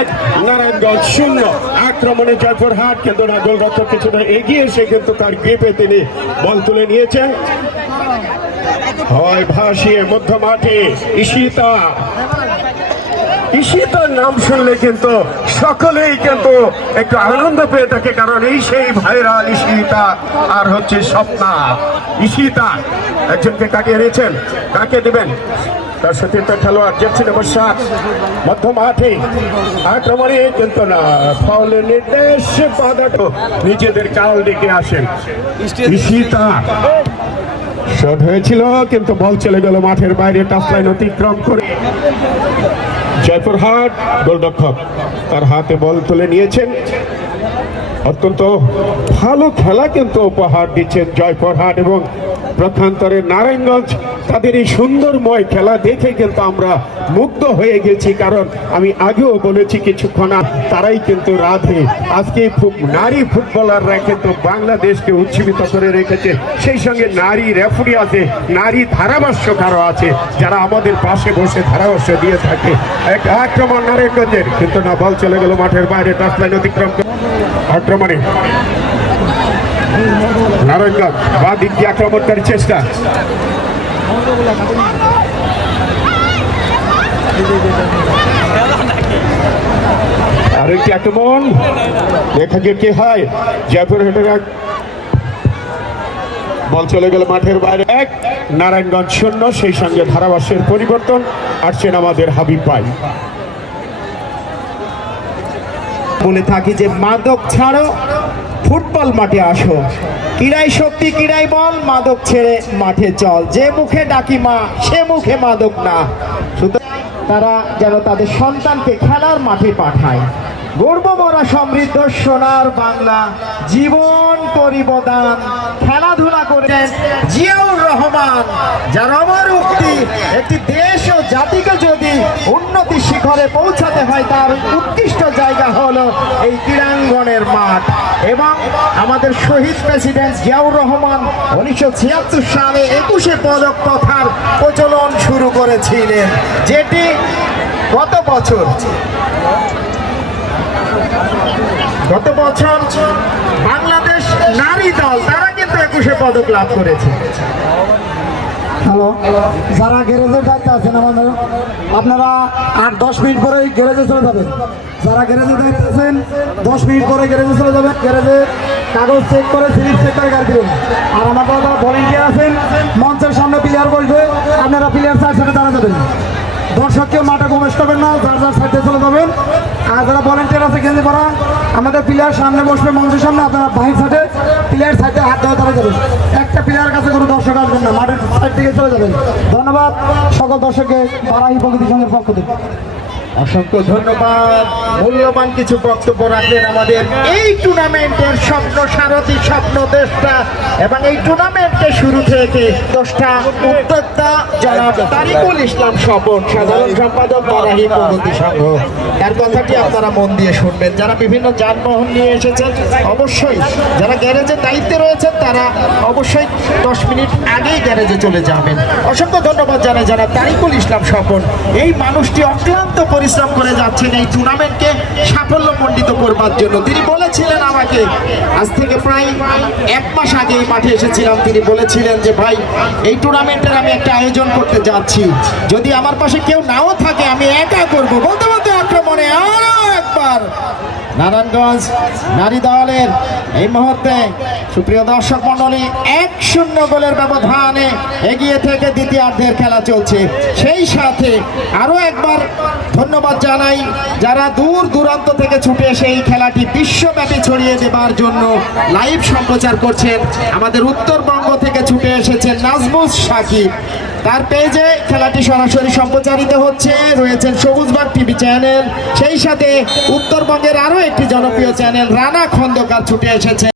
এক, নারায়ণগঞ্জ শূন্য। আক্রমণে জয়পুরহাট কিন্তু না, গোলরক্ষক কিছুটা এগিয়ে এসে কিন্তু তার গ্রিপে তিনি বল তুলে নিয়েছেন। হয় ভাসিয়ে মধ্য মাঠে ঈশিতা। ঈশিতার নাম শুনলে কিন্তু সকলেই কিন্তু একটু আনন্দ পেয়ে থাকে, কারণ এই সেই ভাইরাল ঈশিতা, আর হচ্ছে স্বপ্না। ঈশিতা, একজনকে কাটিয়ে নিয়েছেন কাকে দিবেন? তার সতীর্থ খেলোয়াড় জেপসি নম্বর সাত মধ্য মাঠে আক্রমণে কিন্তু না ফাউলের নির্দেশ, বাধাটো। নিজেদের কাল ডেকে আসেন। ঈশিতা। শট হয়েছিল, কিন্তু বল চলে গেল মাঠের বাইরে টাচ লাইন অতিক্রম করে। জয়পুরহাট, গোলরক্ষক। তার হাতে বল তুলে নিয়েছেন। অত্যন্ত ভালো খেলা কিন্তু উপহার দিচ্ছেন জয়পুরহাট এবং প্রথান্তরে নারায়ণগঞ্জ। তাদের এই সুন্দরময় খেলা দেখে কিন্তু আমরা মুগ্ধ হয়ে গেছি, কারণ আমি আগেও বলেছি কিছুক্ষণ তারাই কিন্তু রাধে। আজকে নারী ফুটবলাররা কিন্তু বাংলাদেশকে উজ্জীবিত করে রেখেছে। সেই সঙ্গে নারী রেফারি আছে, নারী ধারাভাষ্যকারও আছে, যারা আমাদের পাশে বসে ধারাভাষ্য দিয়ে থাকে। এক আক্রমণ নারায়ণগঞ্জের, কিন্তু না, বল চলে গেল মাঠের বাইরে টাচ লাইন অতিক্রম করে। আক্রমণে নারায়ণগঞ্জ, বা দিক দিয়ে আক্রমণকারী চেষ্টা। আরেকটি আক্রমণ। দেখা যাক কি হয়? জয়পুর হেটের বল চলে গেল মাঠের বাইরে। এক, নারায়ণগঞ্জ শূন্য, সেই সঙ্গে ধারাভাষ্যের পরিবর্তন। আসছেন আমাদের হাবিব ভাই। বলে থাকি যে মাদক ছাড়ো, ফুটবল মাঠে আসো। কিরাই শক্তি, কিরাই বল, মাদক ছেড়ে মাঠে চল। যে মুখে ডাকি মা, সে মুখে মাদক না। সুতরাং তারা যেন তাদের সন্তানকে খেলার মাঠে পাঠায়। গর্ব মরা সমৃদ্ধ সোনার বাংলা, জীবন পরিবদান খেলাধুলা করেন জিয়াউর রহমান, যার অমর একটি দেশ ও জাতিকে যদি উন্নতি শিখরে পৌঁছাতে হয়, তার উৎকৃষ্ট জায়গা হলো এই ক্রীড়াঙ্গনের মাঠ। এবং আমাদের শহীদ প্রেসিডেন্ট জিয়াউর রহমান উনিশশো ছিয়াত্তর সালে একুশে পদক প্রথার প্রচলন শুরু করেছিলেন, যেটি গত বছর গত বছর বাংলাদেশ নারী দল, তারা কিন্তু একুশে পদক লাভ করেছে। হ্যালো, যারা গ্যারেজের দায়িত্বে আছেন আমাদের আপনারা আট দশ মিনিট পরে গ্যারেজে চলে যাবেন। যারা গ্যারেজের দায়িত্বে আছেন, দশ মিনিট পরে গ্যারেজে চলে যাবেন, গ্যারেজে কাগজ চেক করে স্লিপ চেক করে গাড়ি দেবেন আর আমার যারা ভলেন্টিয়ার আছেন, মঞ্চের সামনে প্লেয়ার বসবে, আপনারা প্লেয়ার সাইড সাইডে দাঁড়া যাবেন। দর্শককে মাঠে প্রবেশ করবেন না, যার যার সাইডে চলে যাবেন। আর যারা ভলেন্টিয়ার আছে, গেঞ্জি পরা আমাদের প্লেয়ার সামনে বসবে, মঞ্চের সামনে, আপনারা বাহির সাইডে প্লেয়ার সাইডে হাত ধরে তারা যাবেন একটা প্লেয়ার কাছে কোনো দর্শক আসবেন না, মাঠের সাইড থেকে চলে যাবেন। ধন্যবাদ, সকল দর্শককে পাড়াই প্রকৃতি সঙ্গে পক্ষ থেকে। অসংখ্য ধন্যবাদ। মূল্যবান কিছু বক্তব্য রাখলেন আমাদের এই টুর্নামেন্টের স্বপ্ন সারথী, স্বপ্ন দেশটা। এবং এই টুর্নামেন্টের শুরু থেকে দশটা উদ্যোক্তা জনাব তারিকুল ইসলাম স্বপন, সাধারণ সম্পাদক বারাহি প্রগতি সংঘ। তার কথাটি আপনারা মন দিয়ে শুনবেন। যারা বিভিন্ন যানবাহন নিয়ে এসেছেন, অবশ্যই যারা গ্যারেজের দায়িত্বে রয়েছেন, তারা অবশ্যই দশ মিনিট আগেই গ্যারেজে চলে যাবেন। অসংখ্য ধন্যবাদ জানাই যারা তারিকুল ইসলাম স্বপন। এই মানুষটি অক্লান্ত পরিশ্রম করে যাচ্ছেন এই টুর্নামেন্টকে সাফল্য সাফল্যমণ্ডিত করবার জন্য। তিনি বলেছিলেন আমাকে, আজ থেকে প্রায় এক মাস আগে এই মাঠে এসেছিলাম, তিনি বলেছিলেন যে, ভাই, এই টুর্নামেন্টের আমি একটা আয়োজন করতে যাচ্ছি। যদি আমার পাশে কেউ নাও থাকে, আমি একা করব। বলতে বলতে আক্রমণে আরও একবার নারায়ণগঞ্জ নারী দলের এই মুহূর্তে সুপ্রিয় দর্শক মন্ডলী এক শূন্য গোলের ব্যবধানে এগিয়ে থেকে দ্বিতীয়ার্ধের খেলা চলছে। সেই সাথে আরও একবার ধন্যবাদ জানাই যারা দূর দূরান্ত থেকে ছুটে এসে এই খেলাটি বিশ্বব্যাপী ছড়িয়ে দেবার জন্য লাইভ সম্প্রচার করছেন। আমাদের উত্তরবঙ্গ থেকে ছুটে এসেছেন নাজমুস সাকিব। তার পেজে খেলাটি সরাসরি সম্প্রচারিত হচ্ছে। রয়েছেন সবুজবাগ টিভি চ্যানেল। সেই সাথে উত্তরবঙ্গের আরও একটি জনপ্রিয় চ্যানেল, রানা খন্দকার ছুটে এসেছেন